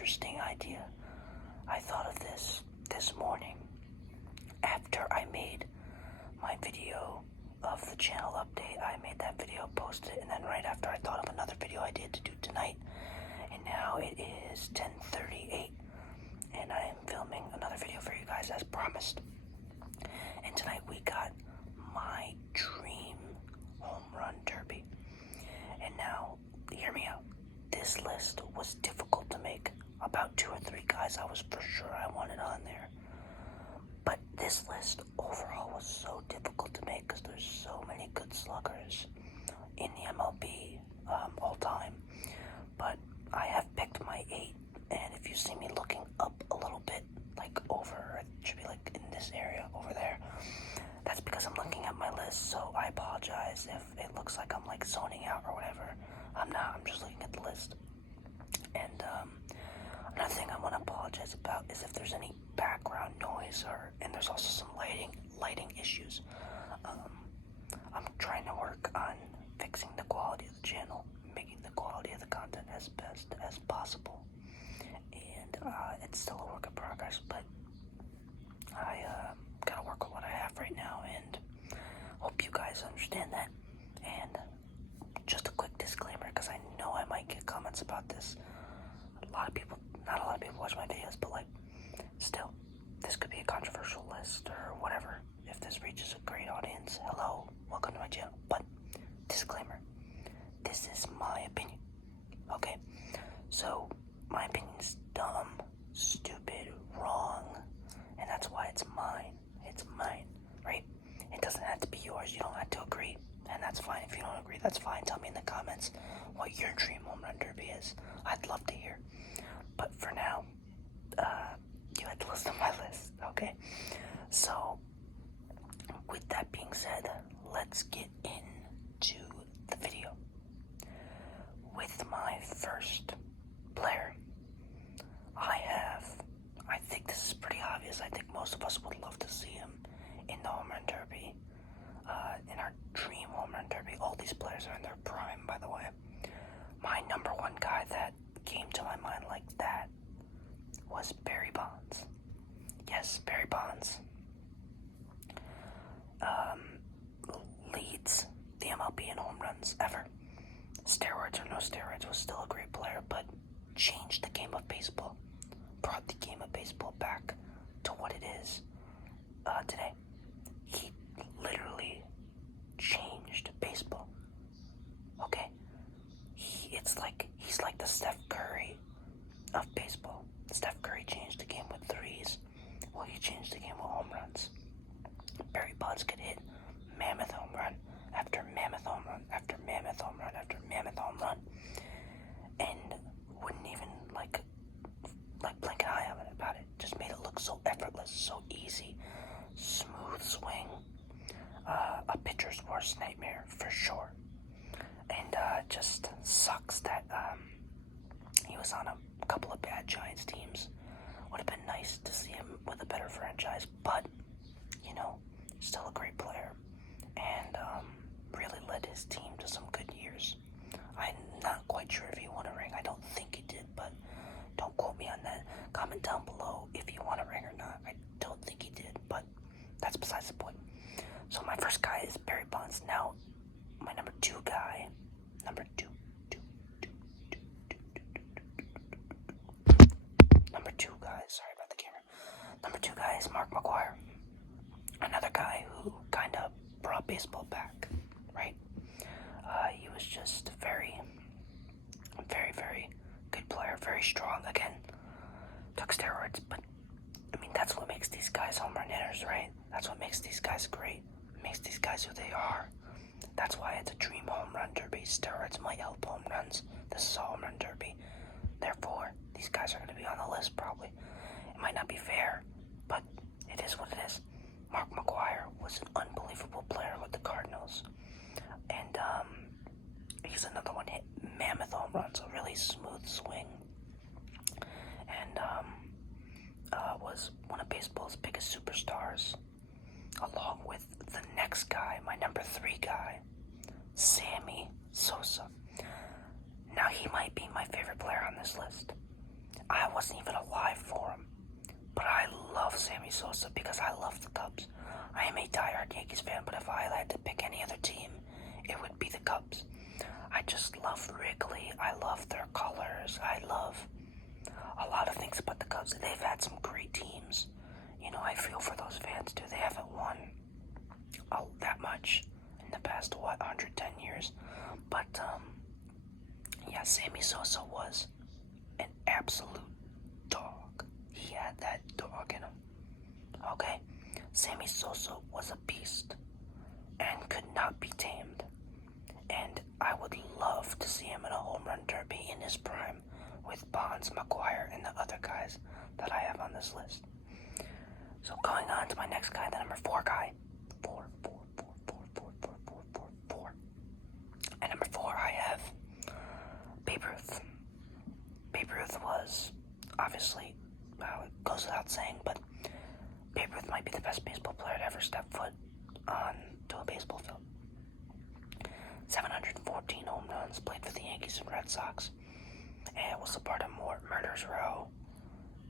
interesting idea. I thought of this morning after I made my video of the channel update. I made that video, posted it, and then right after I thought of another video idea to do tonight. And now it is 10:38, and I am filming another video for you guys as promised. And tonight we got my dream home run derby. And now, hear me out. This list was difficult to make. About 2 or 3 guys I was for sure I wanted on there. But this list overall was so difficult to make because there's so many good sluggers in the MLB all time. But I have picked my 8, and if you see me looking up a little bit, like over, it should be like in this area over there, that's because I'm looking at my list, so I apologize if it looks like I'm like zoning out or whatever. I'm not, I'm just looking at the list. And another thing I want to apologize about is if there's any background noise, and there's also some lighting issues. I'm trying to work on fixing the quality of the channel, making the quality of the content as best as possible. And it's still a work in progress, but I gotta work with what I have right now, and hope you guys understand that. And just a quick disclaimer, because I know I might get comments about this. Not a lot of people watch my videos, but like, still, this could be a controversial list or whatever. If this reaches a great audience, hello, welcome to my channel. But disclaimer, this is my opinion, okay? So my opinion's dumb, stupid, wrong, and that's why it's mine. It's mine, right? It doesn't have to be yours. You don't have to agree, and that's fine. If you don't agree, that's fine. Tell me in the comments what your dream home run derby is. I'd love to hear. But for now, you had to listen to my list, okay? So, with that being said, let's get into the video. With my first player, I think this is pretty obvious. I think most of us would love to see him in the home run derby, in our dream home run derby. All these players are in their prime, by the way. My number one guy that came to my mind like that was Barry Bonds. Yes, Barry Bonds leads the MLB in home runs ever. Steroids or no steroids, was still a great player, but changed the game of baseball. Brought the game of baseball back to what it is today. He literally changed baseball. Okay? He's like the Steph Curry of baseball. Steph Curry changed the game with threes. Well, he changed the game with home runs. Barry Bonds could hit mammoth home run after mammoth home run after mammoth home run after mammoth home run, and wouldn't even like blink an eye about it. Just made it look so effortless, so easy, smooth swing. A pitcher's worst nightmare for sure. And just sucks that he was on a couple of bad Giants teams. Would have been nice to see him with a better franchise, but you know, still a great player, and really led his team to some good years. I'm not quite sure if he won a ring. I don't think he did, but don't quote me on that. Comment down below if he won a ring or not. I don't think he did, but that's besides the point. So my first guy is Barry Bonds. Now, my number two guy, number two guy, sorry about the camera. Number 2 guy is Mark McGwire. Another guy who kind of brought baseball back, right? He was just very, very, very good player, very strong. Again, took steroids, but I mean, that's what makes these guys home run hitters, right? That's what makes these guys great. It makes these guys who they are. That's why it's a dream home run derby. Steroids might help home runs. This is a home run derby. Therefore, these guys are going to be on the list probably. It might not be fair, but it is what it is. Mark McGwire was an unbelievable player with the Cardinals. And he's another one hit mammoth home runs, a really smooth swing. And was one of baseball's biggest superstars, along with the next guy, my number 3 guy, Sammy Sosa. Now, he might be my favorite player on this list. I Yanks, but the Cubs, they've had some great teams. You know, I feel for those fans too. They haven't won that much in the past, 110 years. But, yeah, Sammy Sosa was an absolute dog. He had that dog in him. Okay? Sammy Sosa was a beast and could not be tamed. And I would love to see him in a home run derby in his prime with Bonds, McGwire, and the other guys that I have on this list. So going on to my next guy, the number 4 guy. 4. At number 4, I have Babe Ruth. Babe Ruth was, obviously, it goes without saying, but Babe Ruth might be the best baseball player to ever step foot onto a baseball field. 714 home runs, played for the Yankees and Red Sox, and was a part of Murder's Row,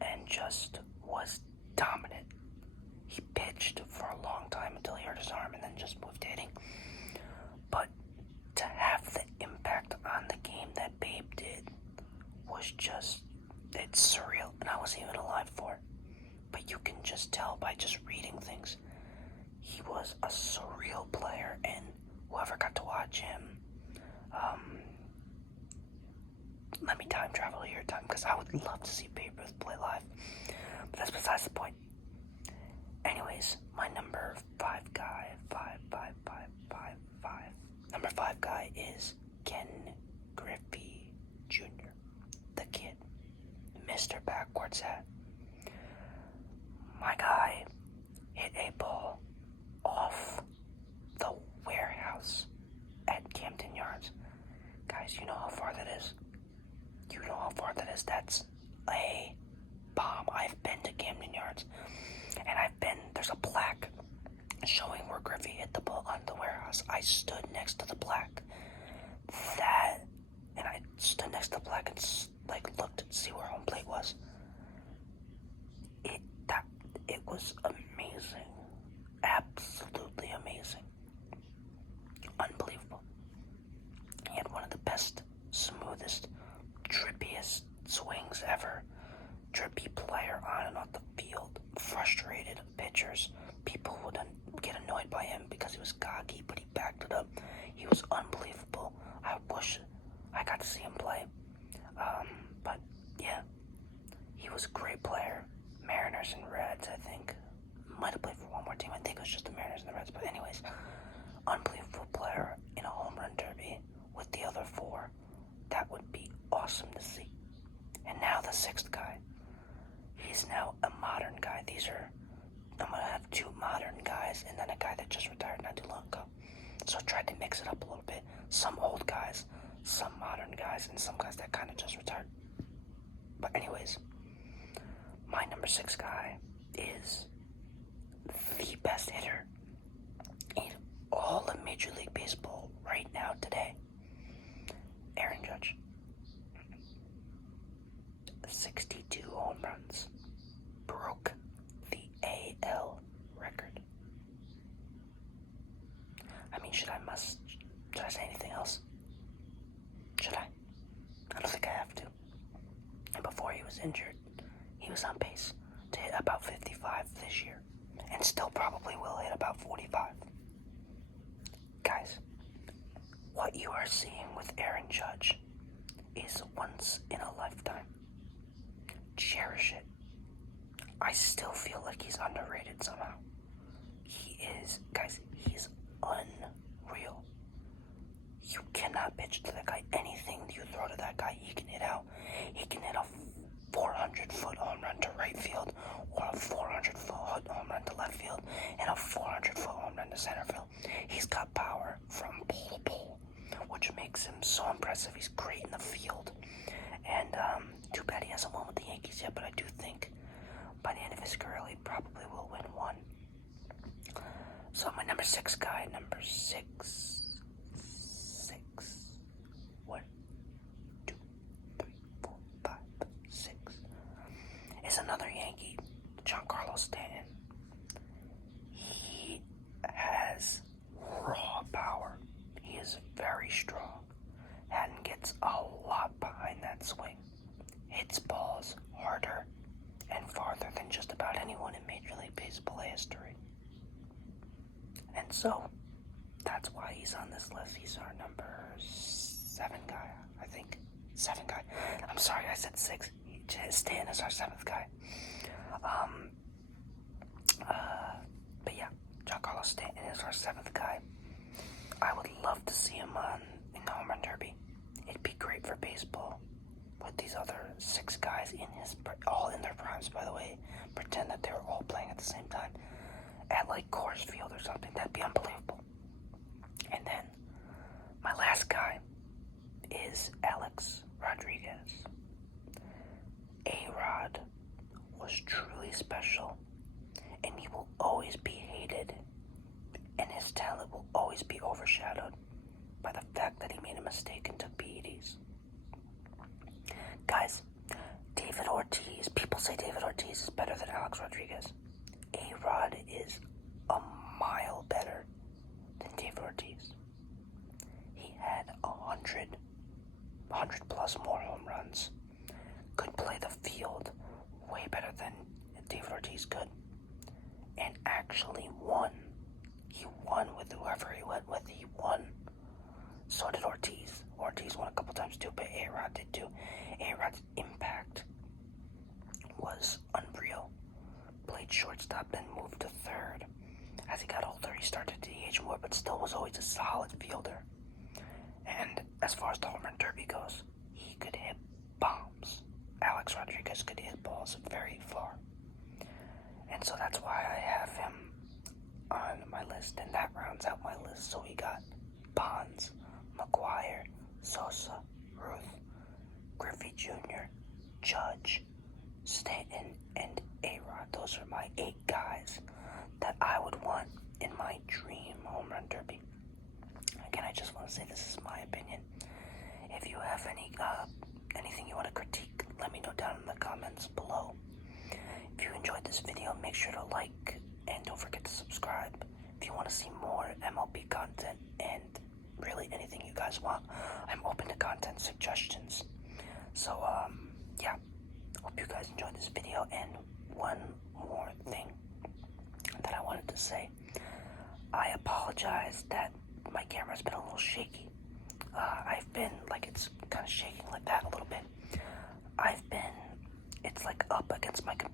and just was dominant. He pitched for a long time until he hurt his arm and then just moved to hitting. But to have the impact on the game that Babe did was just, it's surreal, and I wasn't even alive for it. But you can just tell by just reading things. He was a surreal player, and whoever got to watch him, let me time travel to your time, because I would love to see Babe Ruth play live. But that's besides the point. Anyways, my number 5 guy, number 5 guy is Ken Griffey Jr., the kid, Mr. Backwards Hat. My guy hit a ball off the warehouse at Camden Yards. Guys, you know how far that is? You know how far that is? That's a bomb. I've been to Camden Yards, and there's a plaque showing where Griffey hit the ball on the warehouse. I stood next to the plaque. And I stood next to the plaque and looked to see where home plate was. It was amazing. Absolutely amazing. Unbelievable. He had one of the best, smoothest, drippiest swings ever. Drippy player on and off the field. Frustrated pitchers. People would get annoyed by him because he was cocky, but he backed it up. He was unbelievable. I wish I got to see him play. But yeah, he was a great player. Mariners and Reds, I think. Might have played for one more team. I think it was just the Mariners and the Reds. But anyways, unbelievable player in a home run derby with the other 4. That would be awesome to see. And now the 6th guy. He's now a modern guy. I'm going to have 2 modern guys and then a guy that just retired not too long ago. So I tried to mix it up a little bit. Some old guys, some modern guys, and some guys that kind of just retired. But anyways, my number 6 guy is the best hitter in all of Major League Baseball right now today. Aaron Judge. 62 home runs. Broke the AL record. I mean, should I say anything else? Should I? I don't think I have to. And before he was injured, he was on pace to hit about 55 this year, and still probably will hit about 45. Guys, what you are seeing with Aaron Judge is once in a lifetime. Cherish it. I still feel like he's underrated somehow. He is, guys, he's unreal. You cannot pitch to that guy. Anything you throw to that guy, he can hit out. He can hit a 400-foot home run to right field, or a 400-foot home run to left field, and a 400-foot home run to center field. He's got power from pole to pole, which makes him so impressive. He's great in the field. And too bad he hasn't won with the Yankees yet, but I do think by the end of his career, he probably will win one. So my number 6 guy, number 6. 1, 2, 3, 4, 5, 6. Is another Yankee, Giancarlo Stanton. He has raw power. He is very strong and gets a lot behind that swing. Hits balls harder And so that's why he's on this list. He's our number 7 guy, I think. 7 guy. I'm sorry, I said 6. Stan is our 7th guy. But yeah, Giancarlo Stanton is our 7th guy. I would love to see him in the home run derby. It'd be great for baseball. With these other 6 guys all in their primes, by the way, pretend that they were all playing at the same time at like Coors Field or something. That'd be unbelievable. And then my last guy is Alex Rodriguez. A-Rod was truly special, and he will always be hated, and his talent will always be overshadowed by the fact that he made a mistake and took PEDs. Guys, David Ortiz, people say David Ortiz is better than Alex Rodriguez. A-Rod is a mile better than David Ortiz. He had 100 plus more home runs, could play the field way better than David Ortiz could, and actually won. He won with whoever he went with. He won. So did Ortiz. Ortiz won a couple times too, but A-Rod did too. A-Rod's impact was unreal. Played shortstop, then moved to third. As he got older, he started to DH more, but still was always a solid fielder. And as far as the home run derby goes, he could hit bombs. Alex Rodriguez could hit balls very far. And so that's why I have him on my list, and that rounds out my list. So we got Bonds, McGuire, Sosa, Ruth, Griffey Jr., Judge, Stanton, and A-Rod. Those are my 8 guys that I would want in my dream home run derby. Again, I just want to say this is my opinion. If you have anything you want to critique, let me know down in the comments below. If you enjoyed this video, make sure to like and don't forget to subscribe. If you want to see more MLB content and really anything you guys want, I'm open to content suggestions. So, yeah, hope you guys enjoyed this video. And one more thing that I wanted to say. I apologize that my camera's been a little shaky. I've been, it's kind of shaking like that a little bit. It's like up against my computer